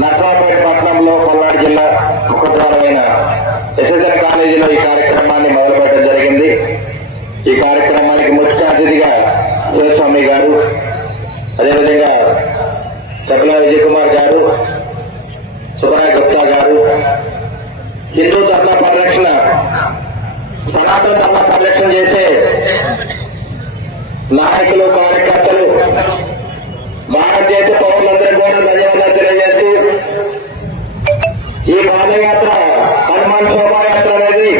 నర్సాపేట పట్టణంలో పల్నాడు జిల్లా ముఖద్వారమైన ఎస్ఎస్ఎన్ కాలేజీలో ఈ కార్యక్రమాన్ని మొదలుపెట్టడం జరిగింది. ఈ కార్యక్రమానికి ముఖ్య అతిథిగా శివస్వామి గారు, అదేవిధంగా చపలా విజయ్ కుమార్ గారు, సుబ్రాయ్ గుప్తా గారు, హిందూ ధర్మ పరిరక్షణ, సనాతన ధర్మ పరిరక్షణ చేసే నాయకులు, కార్యకర్తలు, భారతదేశ పౌరులందరికీ కూడా ధన్యవాదాలు తెలియజేస్తూ ఈ పాదయాత్ర హనుమాన్ శోభాయాత్ర అనేది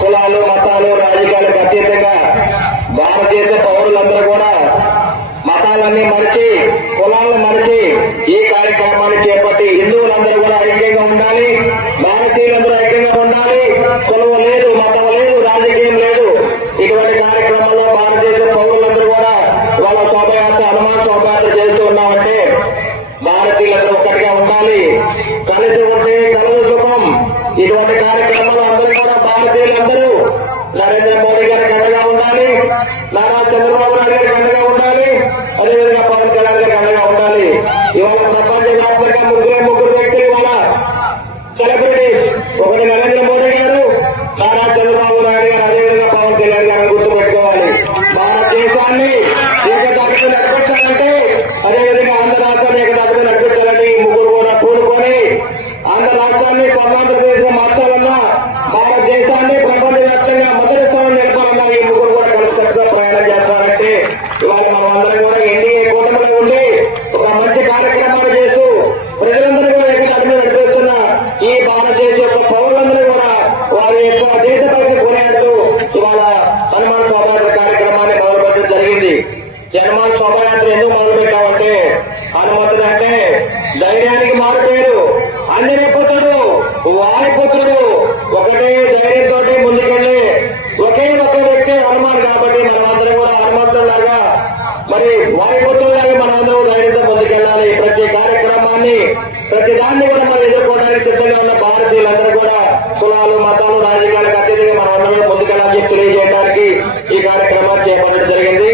కులాలు, మతాలు, రాజకీయాలకు అతీతంగా భారతదేశ పౌరులందరూ కూడా మతాలన్నీ మరిచి, కులాలను మరిచి ఈ కార్యక్రమాన్ని చేపట్టి హిందువులందరూ కూడా ఐక్యంగా ఉండాలి, భారతీయులందరూ ఐక్యంగా ఉండాలి. కులం లేదు, మతం లేదు, రాజకీయం లేదు. ఇటువంటి కార్యక్రమంలో భారతదేశ పౌరులందరూ కూడా వాళ్ళ శోభయాత్ర, హనుమాన్ శోభయాత్ర చేస్తూ ఉన్నామంటే భారతీయులందరూ ఒక్కటిగా ఉండాలి. కలిసి ఉంటే కలదు సుఖం. ఇటువంటి కార్యక్రమాలు అందరూ కూడా భారతీయులందరూ నరేంద్ర మోడీ గారికి అండగా ఉండాలి, నారా చంద్రబాబు నాయుడు గారికి అండగా ఉండాలి, అదేవిధంగా పవన్ కళ్యాణ్ గారికి అండగా ఉండాలి. ఇవాళ ప్రపంచ వ్యాప్తంగా ముగ్గురు వ్యక్తులు ఇవాళ సెలబ్రిటీస్. ఒకటి నరేంద్ర మోడీ గారు, నారా చంద్రబాబు నాయుడు గారు, అదేవిధంగా పవన్ కళ్యాణ్ గారిని గుర్తుపెట్టుకోవాలి. భారతదేశాన్ని ఏకతాటిగా నడిపించాలంటే, అదేవిధంగా ఆంధ్ర రాష్ట్రాన్ని ఏకతాటిగా నడిపించాలంటే ఈ ముగ్గురు కూడా కూడుకొని ఆంధ్ర రాష్ట్రాన్ని ఆంధ్రప్రదేశ్ లో మార్చాలన్నా, భారతదేశాన్ని ప్రపంచ వ్యాప్తంగా మొదటి స్థానం నిలపాలన్నా ఈ ముగ్గురు కూడా కలిసికట్టుగా ప్రయాణం చేస్తారంటే ఇవాళ మనం అందరం కూడా ఎన్డీఏ కూటమిలో ఉండి ఒక మంచి కార్యక్రమాలు చేస్తూ ప్రజలందరూ కూడా ఏకతాటిగా నడిపిస్తున్న ఈ భారతదేశ యొక్క పౌరులందరూ కూడా వారి యొక్క దేశ ప్రజలు కొనియాడుతూ ఇవాళ హనుమాన్ శోభయాత్ర కార్యక్రమాన్ని మొదలుపెట్టడం జరిగింది. హనుమాన్ శోభయాత్ర ఎందుకు మొదలుపెట్టామంటే, హనుమంతుడు అంటే ధైర్యానికి మారుపేరు, ఆంజనేయ పుత్రుడు, వాయుపుత్రుడు, ఒకటే ధైర్యంతో ముందుకెళ్ళి ఒకే ఒక్క వ్యక్తి హనుమాన్. కాబట్టి మనమందరం కూడా హనుమంతులాగా, మరి వాయుపుత్రులాగా మనమందరం ధైర్యంతో ముందుకెళ్ళాలి. ప్రతి కార్యక్రమాన్ని, ప్రతి దాన్ని కూడా మనం ఎదుర్కోవడానికి సిద్ధంగా ఉన్న భారతీయులందరూ కూడా కులాలు, మతాలు, రాజకీయాలకు అత్యధికంగా మనమందరం ముందుకెళ్ళాలని చెప్పి తెలియజేయడానికి ఈ కార్యక్రమాన్ని చేపట్టడం జరిగింది.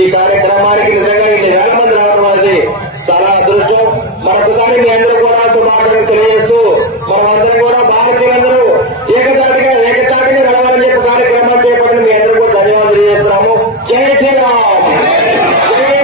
ఈ కార్యక్రమానికి నిజంగా 8,000 మంది రావడం అనేది చాలా అదృష్టం. మరొకసారి మీ అందరూ కూడా శుభాకాంక్షలు తెలియజేయాలి.